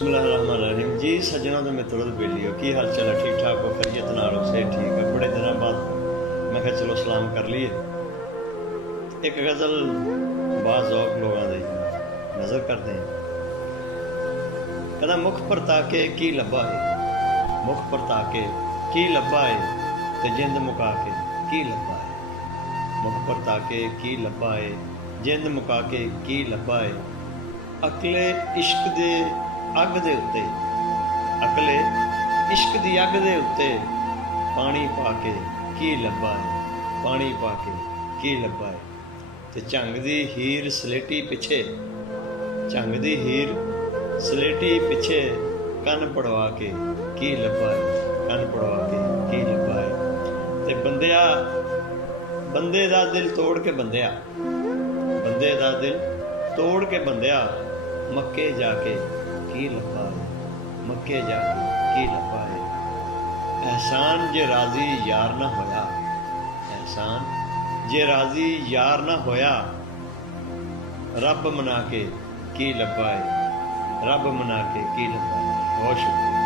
बिस्मिल्लाहिर्रहमानिर्रहीम जी सज्जनों तो मित्रों तो बेलियो की हाल चाल है ठीक ठाक हो खैरियत नालो से ठीक है। बड़े दिनों बाद मैं क्या चलो सलाम कर लिए। एक गज़ल बाज़ौक लोगों की नज़र करते हैं। कहना मुख पर ताके की लब्बा है, मुख पर ताके की लब्बा है ते जिंद मुका के की लब्बा है। मुख पर ताके की लब्बा है जिंद मुका के की लब्बा है। अकले इश्क दे अग दे उत्ते, अकले इश्क दी अग दे उत्ते पानी पा के की लब्बा है, पानी पा के की लब्बा है। ते झंग दी हीर सलेटी पिछे, झंग दी हीर सलेटी पिछे कन पड़वा के की लब्बा है, कन पड़वा के की लब्बा है। ते बंदिया बंदे दा दिल तोड़ के बंदिया, बंदे दा दिल तोड़ के बंदिया मक्के जाके की लब्बा है, मक्के जाके की लब्बा है। एहसान जे राजी यार ना होया, एहसान जे राजी यार ना होया रब मना के की लब्बा है, रब मना के की लब्बा है। बहुत शुक्रिया।